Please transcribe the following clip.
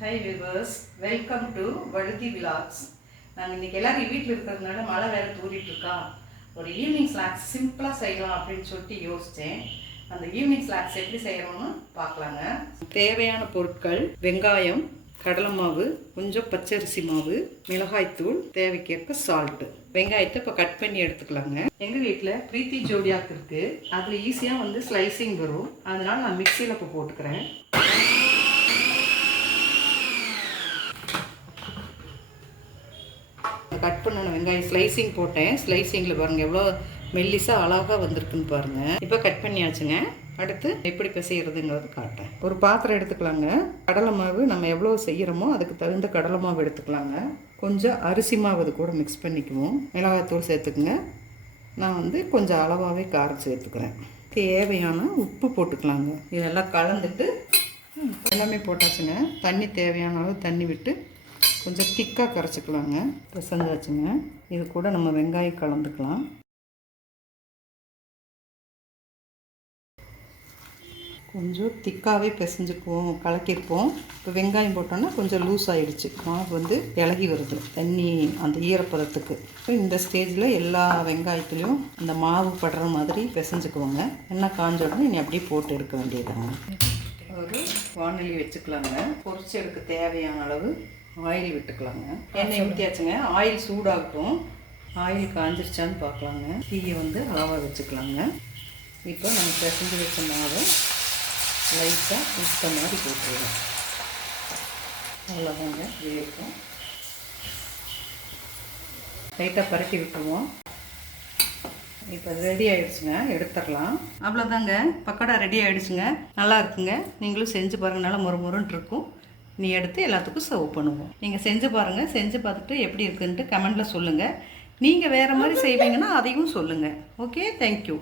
Hi viewers welcome to Vazhuthi vlogs நாங்கள் இன்றைக்கி எல்லாரும் வீட்டில் இருக்கிறதுனால மழை வேறு தூரிட்டுருக்கா ஒரு ஈவினிங் ஸ்நாக்ஸ் சிம்பிளாக செய்யலாம் அப்படின்னு சொல்லிட்டு யோசித்தேன் அந்த ஈவினிங் ஸ்நாக்ஸ் எப்படி செய்யணும்னு பார்க்கலாங்க. தேவையான பொருட்கள் வெங்காயம் கடலை மாவு கொஞ்சம் பச்சரிசி மாவு மிளகாய்த்தூள் தேவைக்கேற்ப சால்ட்டு வெங்காயத்தை இப்போ கட் பண்ணி எடுத்துக்கலாங்க. எங்கள் வீட்டில் பிரீத்தி ஜோடியாக்கு இருக்குது அதில் ஈஸியாக வந்து ஸ்லைசிங் வரும். அதனால் நான் மிக்சியில் இப்போ போட்டுக்கிறேன். கட் பண்ணணும். வெங்காயம் ஸ்லைசிங் போட்டேன். ஸ்லைசிங்கில் பாருங்கள் எவ்வளோ மெல்லிஸாக அழகாக வந்திருக்குன்னு பாருங்கள் இப்போ கட் பண்ணியாச்சுங்க. அடுத்து எப்படி பிசைகிறதுங்கிறது காட்டேன் ஒரு பாத்திரம் எடுத்துக்கலாங்க. கடலை மாவு நம்ம எவ்வளோ செய்கிறோமோ அதுக்கு தகுந்த கடலை மாவு எடுத்துக்கலாங்க. கொஞ்சம் அரிசி மாவு அது கூட மிக்ஸ் பண்ணிக்குவோம். மிளகாய்த்தூள் சேர்த்துக்குங்க. நான் வந்து கொஞ்சம் அளவாகவே காரம் சேர்த்துக்கிறேன். தேவையான உப்பு போட்டுக்கலாங்க. இதெல்லாம் கலந்துட்டு எல்லாமே போட்டாச்சுங்க. தண்ணி தேவையான அளவு தண்ணி விட்டு கொஞ்சம் திக்காக கரைச்சிக்கலாங்க. பிசைஞ்சாச்சுங்க. இது கூட நம்ம வெங்காயம் கலந்துக்கலாம். கொஞ்சம் திக்காகவே பிசைஞ்சுக்குவோம் கலக்கியிருப்போம். இப்போ வெங்காயம் போட்டோன்னா கொஞ்சம் லூஸ் ஆகிடுச்சு மாவு வந்து இலகி வருது. தண்ணி அந்த ஈரப்பதத்துக்கு. இப்போ இந்த ஸ்டேஜில் எல்லா வெங்காயத்துலேயும் அந்த மாவு படுற மாதிரி பிசைஞ்சுக்குவோங்க. எண்ணெய் காஞ்ச உடனே இனி அப்படியே போட்டு எடுக்க வேண்டியதாங்க ஒரு வானொலி வச்சுக்கலாங்க. பொரிச்சு எடுக்க தேவையான அளவு ஆயில் விட்டுக்கலாங்க. எண்ணெய் ஊற்றியாச்சுங்க ஆயில் சூடாகட்டும். ஆயில் காஞ்சிருச்சான்னு பார்க்கலாங்க. தீயை வந்து அளவாக வச்சுக்கலாங்க. இப்போ நம்ம பிசைஞ்சு வச்ச மாவை லைட்டாக உத்த மாதிரி போட்டுருவோம். அவ்வளோதாங்க இருக்கும். லைட்டாக பரட்டி விட்டுருவோம். இப்போ ரெடி ஆயிடுச்சுங்க. எடுத்துடலாம். அவ்வளோதாங்க பக்கோடா ரெடி ஆயிடுச்சுங்க. நல்லா இருக்குங்க. நீங்களும் செஞ்சு பாருங்கள் நல்லா முறுமுறுன்னு இருக்கும். நீ எடுத்து எல்லாத்துக்கும் சர்வ் பண்ணுவோம். நீங்கள் செஞ்சு பாருங்கள் செஞ்சு பார்த்துட்டு எப்படி இருக்குன்ட்டு கமெண்ட்டில் சொல்லுங்கள் நீங்கள் வேறு மாதிரி செய்வீங்கன்னா அதையும் சொல்லுங்கள் ஓகே தேங்க்யூ